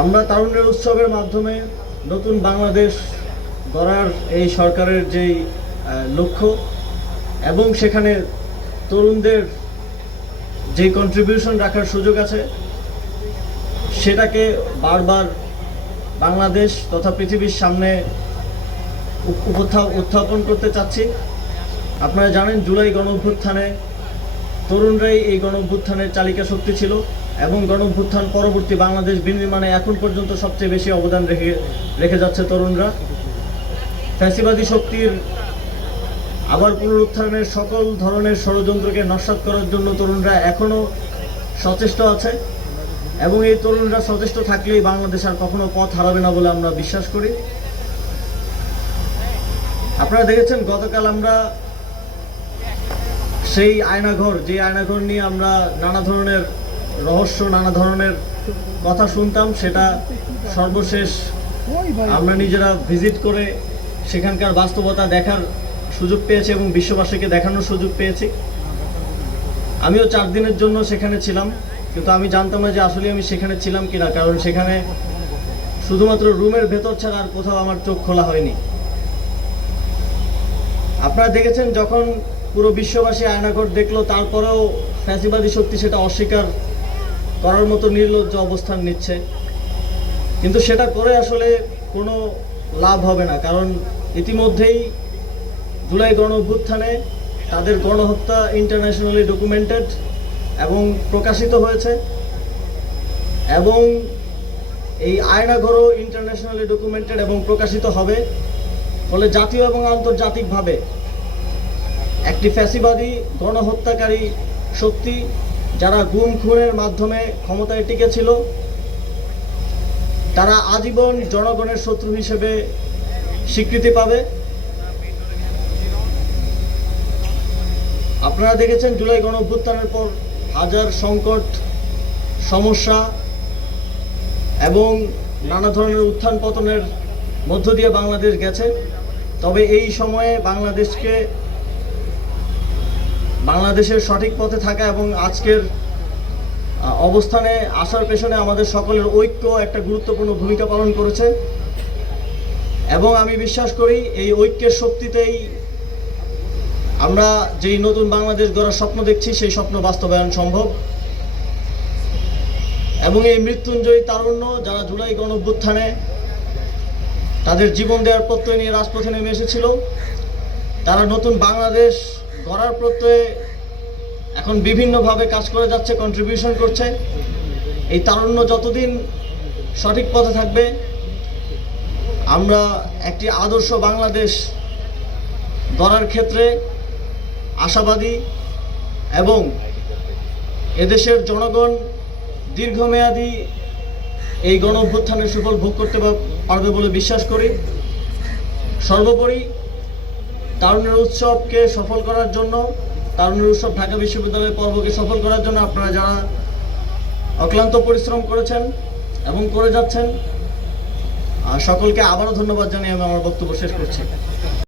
আমরা তারুণ্যের উৎসবের মাধ্যমে নতুন বাংলাদেশ গড়ার এই সরকারের যেই লক্ষ্য এবং সেখানে তরুণদের যে কন্ট্রিবিউশন রাখার সুযোগ আছে সেটাকে বারবার বাংলাদেশ তথা পৃথিবীর সামনে উত্থাপন করতে চাচ্ছি। আপনারা জানেন জুলাই গণঅভ্যুত্থানে তরুণরাই এই গণঅভ্যুত্থানের চালিকা শক্তি ছিল এবং গণঅভ্যুত্থান পরবর্তী বাংলাদেশ বিনির্মাণে এখন পর্যন্ত সবচেয়ে বেশি অবদান রেখে যাচ্ছে তরুণরা। ফ্যাসিবাদী শক্তির আবার পুনরুত্থানের সকল ধরনের ষড়যন্ত্রকে নস্যাৎ করার জন্য তরুণরা এখনও সচেষ্ট আছে এবং এই তরুণরা সচেষ্ট থাকলেই বাংলাদেশ আর কখনো পথ হারাবে না বলে আমরা বিশ্বাস করি। আপনারা দেখেছেন গতকাল আমরা সেই আয়নাঘর, যে আয়নাঘর নিয়ে আমরা নানা ধরনের রহস্য, নানা ধরনের কথা শুনতাম, সেটা সর্বশেষ আমরা নিজেরা ভিজিট করে সেখানকার বাস্তবতা দেখার সুযোগ পেয়েছি এবং বিশ্ববাসীকে দেখানোর সুযোগ পেয়েছি। আমিও 4 দিনের জন্য সেখানে ছিলাম, কিন্তু আমি জানতাম না যে আসলে আমি সেখানে ছিলাম কিনা, কারণ সেখানে শুধুমাত্র রুমের ভেতর ছাড়া আর কোথাও আমার চোখ খোলা হয়নি। আপনারা দেখেছেন যখন পুরো বিশ্ববাসী আয়নাঘর দেখলো, তারপরেও ফ্যাসিবাদী শক্তি সেটা অস্বীকার করার মতো নির্লজ্জ অবস্থান নিচ্ছে, কিন্তু সেটা করে আসলে কোনো লাভ হবে না, কারণ ইতিমধ্যেই জুলাই গণঅভ্যুত্থানে তাদের গণহত্যা ইন্টারন্যাশনালি ডকুমেন্টেড এবং প্রকাশিত হয়েছে এবং এই আয়নাঘরও ইন্টারন্যাশনালি ডকুমেন্টেড এবং প্রকাশিত হবে। ফলে জাতীয় এবং আন্তর্জাতিকভাবে একটি ফ্যাসিবাদী গণহত্যাকারী শক্তি যারা গুম খুনের মাধ্যমে ক্ষমতায় টিকেছিল, তারা আজীবন জনগণের শত্রু হিসেবে স্বীকৃতি পাবে। আপনারা দেখেছেন জুলাই গণঅভ্যুত্থানের পর হাজার সংকট, সমস্যা এবং নানা ধরনের উত্থান পতনের মধ্য দিয়ে বাংলাদেশ গেছে। তবে এই সময়ে বাংলাদেশের সঠিক পথে থাকা এবং আজকের অবস্থানে আসার পেছনে আমাদের সকলের ঐক্য একটা গুরুত্বপূর্ণ ভূমিকা পালন করেছে এবং আমি বিশ্বাস করি এই ঐক্যের শক্তিতেই আমরা যেই নতুন বাংলাদেশ গড়ার স্বপ্ন দেখছি সেই স্বপ্ন বাস্তবায়ন সম্ভব। এবং এই মৃত্যুঞ্জয়ী তারুণ্য যারা জুলাই গণঅভ্যুত্থানে তাদের জীবন দেওয়ার প্রত্যয় নিয়ে রাজপথে নেমে এসেছিল, তারা নতুন বাংলাদেশ গড়ার প্রত্যয়ে এখন বিভিন্নভাবে কাজ করে যাচ্ছে, কন্ট্রিবিউশন করছে। এই তারুণ্য যতদিন সঠিক পথে থাকবে আমরা একটি আদর্শ বাংলাদেশ গড়ার ক্ষেত্রে আশাবাদী এবং এদেশের জনগণ দীর্ঘমেয়াদী এই গণঅভ্যুত্থানের সুফল ভোগ করতে পারবে বলে বিশ্বাস করি। সর্বোপরি তারুণ্যের উৎসবকে সফল করার জন্য, তারুণ্যের উৎসব ঢাকা বিশ্ববিদ্যালয়ের পর্বকে সফল করার জন্য আপনারা যারা অক্লান্ত পরিশ্রম করেছেন এবং করে যাচ্ছেন, সকলকে আবারও ধন্যবাদ জানিয়ে আমি আমার বক্তব্য শেষ করছি।